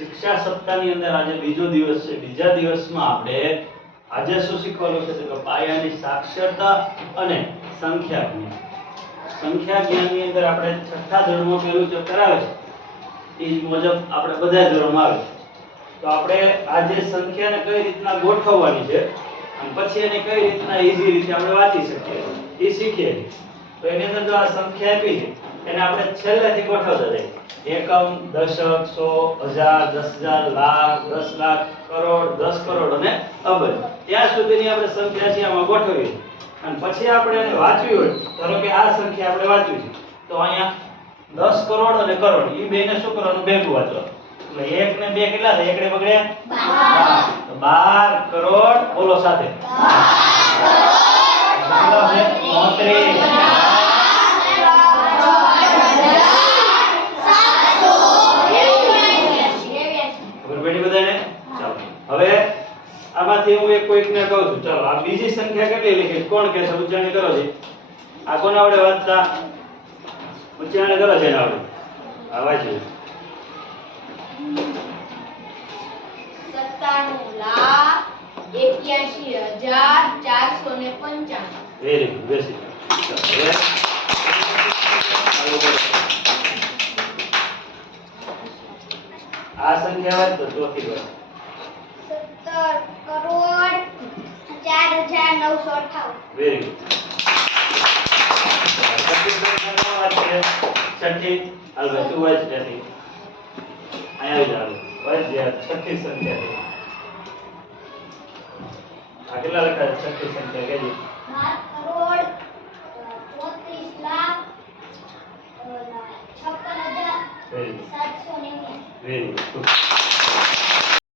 શિક્ષા સપ્તાહની અંદર આજે બીજો દિવસ છે. બીજા દિવસમાં આપણે આજે શું શીખવાનું છે તો પાયાની સાક્ષરતા અને સંખ્યા જ્ઞાન. સંખ્યા જ્ઞાનની અંદર આપણે છઠ્ઠા ધોરણમાં પહેલું ચેપ્ટર આવે છે એ મુજબ આપણે બધા ધોરણમાં આવે છે. તો આપણે આજે સંખ્યાને કઈ રીતના ગોઠવવાની છે અને પછી એને કઈ રીતના ઈઝી રીતે આપણે વાંચી શકીએ એ શીખીએ. તો એની અંદર જો આ સંખ્યા આપી છે એને આપણે છેલ્લેથી ગોઠવતા જઈએ. એકમ, દશક, સો, હજાર, 10,000, લાખ, 10 લાખ, કરોડ, 10 કરોડ અને અબજ. ત્યાં સુધીની આપણે સંખ્યા છે આમાં ગોઠવીએ અને પછી આપણે એને વાંચવી હોય, ધારો કે આ સંખ્યા આપણે વાંચવી છે તો અહીંયા 10 કરોડ અને કરોડ એ બેને શું કરવાનું? ભેગું વાંચવાનું. એટલે 1 ને 2 કેટલા થાય? એકડે બગડે 12. તો 12 કરોડ બોલો સાથે 32. હવે આમાંથી હું એક કોઈકને કહું છું, ચાલો આ બીજી સંખ્યા કેટલી લખી? કોણ કહેશે? ઉચ્ચારણી કરો છે. આ કોને આવડે વાંચતા? ઉચ્ચારણી કરો છે. આવડે? આ વાંચી 97,81,495. Very good. બેસી હવે આ સંખ્યા વાંચો ચોથી વાર. 17,04,958. Very good. છઠ્ઠી હાલ ભાઈ તું વાંચ ત્યાંથી અહીંયા આવી જાવ. વાંચ યાર છઠ્ઠી સંખ્યા. આ કેટલા લખાય? છઠ્ઠી સંખ્યા કહેજે. 7,34,56,799. Very good. Very good.